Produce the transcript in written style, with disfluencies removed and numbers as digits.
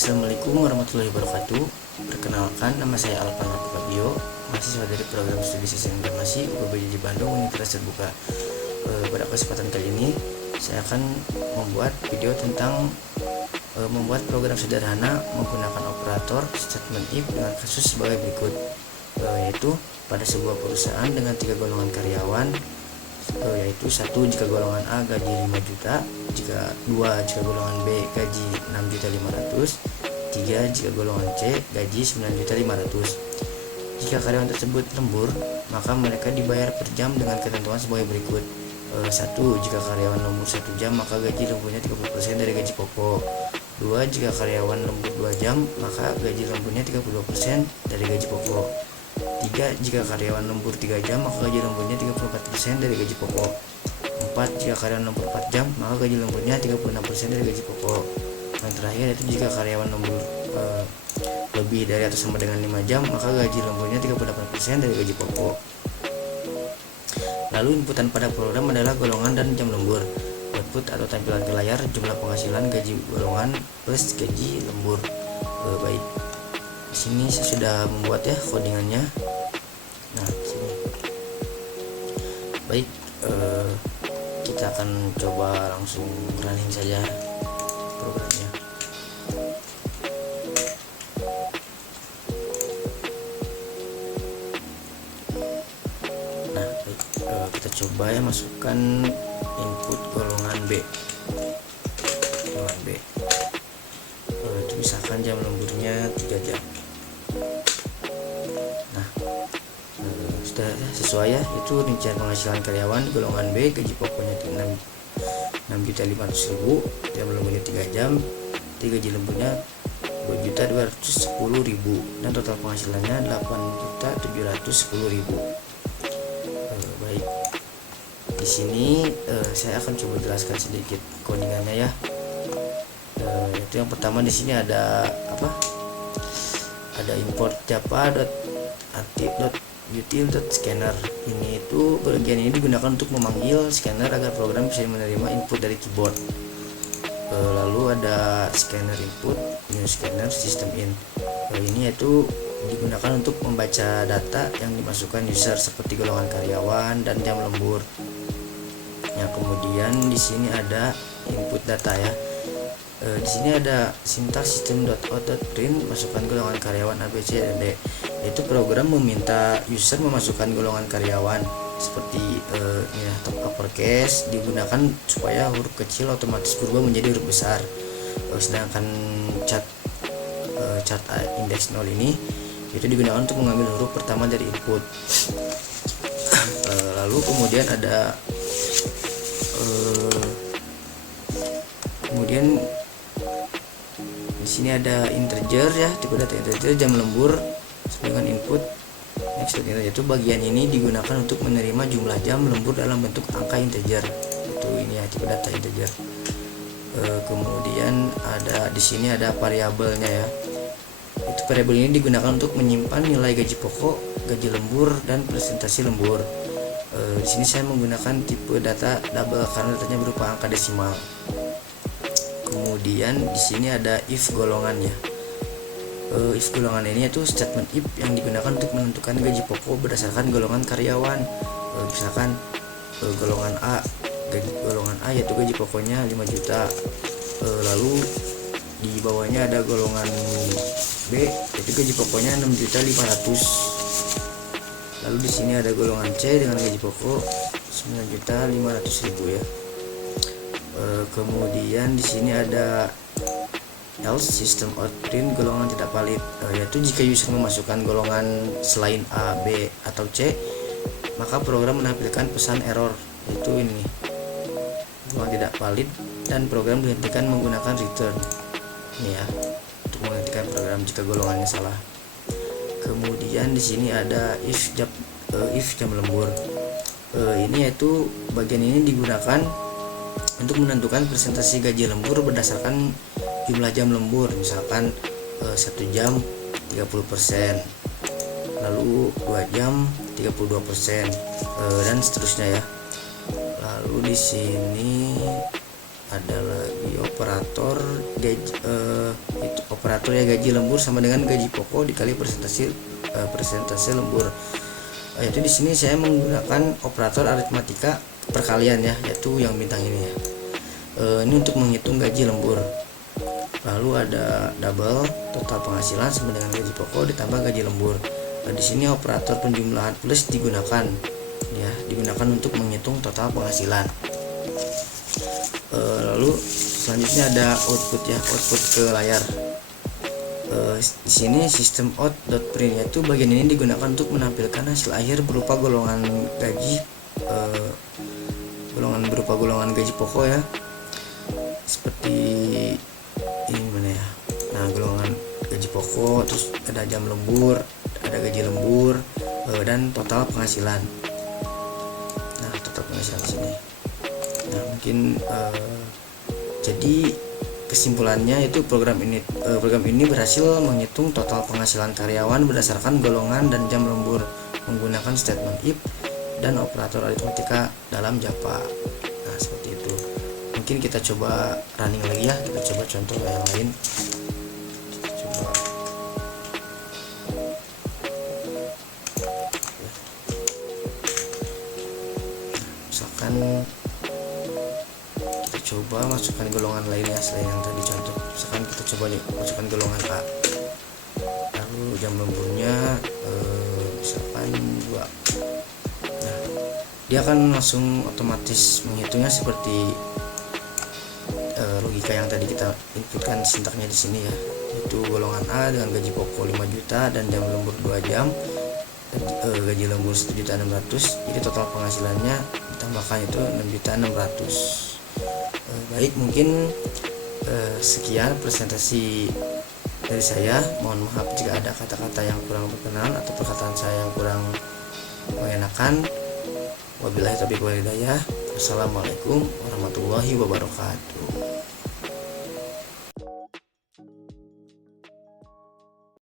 Assalamualaikum warahmatullahi wabarakatuh. Perkenalkan, nama saya Alvan Fabio, mahasiswa dari program studi sistem informasi UPBJ Bandung Universitas Terbuka. Pada kesempatan kali ini saya akan membuat video tentang membuat program sederhana menggunakan operator statement if dengan kasus sebagai berikut, yaitu pada sebuah perusahaan dengan 3 golongan karyawan, yaitu 1 jika golongan A gaji 5 juta, 2 jika golongan B gaji 6.500.000, 3 jika golongan C gaji 9.500.000. Jika karyawan tersebut lembur, maka mereka dibayar per jam dengan ketentuan sebagai berikut. 1. Jika karyawan lembur 1 jam, maka gaji lemburnya 30% dari gaji pokok. 2. Jika karyawan lembur 2 jam, maka gaji lemburnya 32% dari gaji pokok. 3. Jika karyawan lembur 3 jam, maka gaji lemburnya 34% dari gaji pokok. 4. Jika karyawan lembur 4 jam, maka gaji lemburnya 36% dari gaji pokok. Yang terakhir yaitu jika karyawan lembur lebih dari atau sama dengan 5 jam, maka gaji lemburnya 38% dari gaji pokok. Lalu inputan pada program adalah golongan dan jam lembur. Output atau tampilan ke layar jumlah penghasilan gaji golongan plus gaji lembur. Baik. Di sini saya sudah membuat ya codingannya. Nah, sini. Baik, kita akan coba langsung running saja programnya. Nah, baik, kita coba ya masukkan input golongan B. Golongan B. Itu misalkan jam lemburnya 3 jam. Nah, sudah sesuai ya, itu rincian penghasilan karyawan golongan B, gaji pokoknya 6.500.000, jam lemburnya 3 jam, gaji lemburnya 2.210.000, dan total penghasilannya 8.710.000. Baik, di sini saya akan coba jelaskan sedikit codingannya ya. Itu yang pertama di sini ada apa? Ada import java.util.scanner. Ini itu bagian ini digunakan untuk memanggil scanner agar program bisa menerima input dari keyboard. Lalu ada scanner input, new scanner, system in. Ini yaitu digunakan untuk membaca data yang dimasukkan user seperti golongan karyawan dan jam lembur. Yang kemudian di sini ada input data ya. Di sini ada sintaks system.out.print masukkan golongan karyawan A, B, C, dan D. Yaitu program meminta user memasukkan golongan karyawan seperti ya, top uppercase digunakan supaya huruf kecil otomatis berubah menjadi huruf besar. Sedangkan chart index 0 ini itu digunakan untuk mengambil huruf pertama dari input. Lalu kemudian ada kemudian di sini ada integer ya, tipe data integer, jam lembur dengan input next to integer. Itu bagian ini digunakan untuk menerima jumlah jam lembur dalam bentuk angka integer. Itu ini ya, tipe data integer. Kemudian ada di sini ada variabelnya ya. Itu variabel ini digunakan untuk menyimpan nilai gaji pokok, gaji lembur, dan presentasi lembur. Di sini saya menggunakan tipe data double karena datanya berupa angka desimal. Kemudian di sini ada if golongannya. If golongan ini yaitu statement if yang digunakan untuk menentukan gaji pokok berdasarkan golongan karyawan. Misalkan golongan A yaitu gaji pokoknya 5 juta. Lalu di bawahnya ada golongan B yaitu gaji pokoknya 6.500.000. Lalu di sini ada golongan C dengan gaji pokok 9.500.000 ya. Kemudian di sini ada else system out print golongan tidak valid, yaitu jika user memasukkan golongan selain A, B, atau C, maka program menampilkan pesan error, yaitu ini golongan tidak valid, dan program dihentikan menggunakan return. Ini ya, untuk menghentikan program jika golongannya salah. Kemudian di sini ada if jam lembur. Ini yaitu bagian ini digunakan untuk menentukan presentasi gaji lembur berdasarkan jumlah jam lembur. Misalkan 1 jam 30%, lalu 2 jam 32%, dan seterusnya ya. Lalu di sini ada lagi operator operator ya gaji lembur sama dengan gaji pokok dikali persentase lembur. Yaitu di sini saya menggunakan operator aritmatika perkalian ya, yaitu yang bintang ini ya. Ini untuk menghitung gaji lembur. Lalu ada double, total penghasilan sama dengan gaji pokok ditambah gaji lembur. Di sini operator penjumlahan plus digunakan ya, digunakan untuk menghitung total penghasilan. Lalu selanjutnya ada output ya, output ke layar. Di sini sistem out.print, yaitu bagian ini digunakan untuk menampilkan hasil akhir berupa golongan gaji, golongan gaji pokok ya, seperti ini mana ya. Nah, golongan gaji pokok, terus ada jam lembur, ada gaji lembur, dan total penghasilan. Nah, total penghasilan di sini. Nah, mungkin jadi kesimpulannya itu program ini berhasil menghitung total penghasilan karyawan berdasarkan golongan dan jam lembur menggunakan statement if dan operator aritmatika dalam Java. Nah, seperti itu. Mungkin kita coba running lagi ya, kita coba contoh yang lain. Coba. Misalkan coba masukkan golongan lainnya selain yang tadi contoh. Misalkan kita coba nih masukkan golongan A, lalu jam lemburnya misalkan 2. Nah, dia akan langsung otomatis menghitungnya seperti logika yang tadi kita inputkan sintaknya di sini ya, yaitu golongan A dengan gaji pokok 5 juta dan jam lembur 2 jam, gaji lembur 1.600.000, jadi total penghasilannya ditambahkan itu 6.600.000. Baik, mungkin sekian presentasi dari saya. Mohon maaf jika ada kata-kata yang kurang berkenan atau perkataan saya yang kurang mengenakan. Wabillahi taufiq wal hidayah. Wassalamualaikum warahmatullahi wabarakatuh.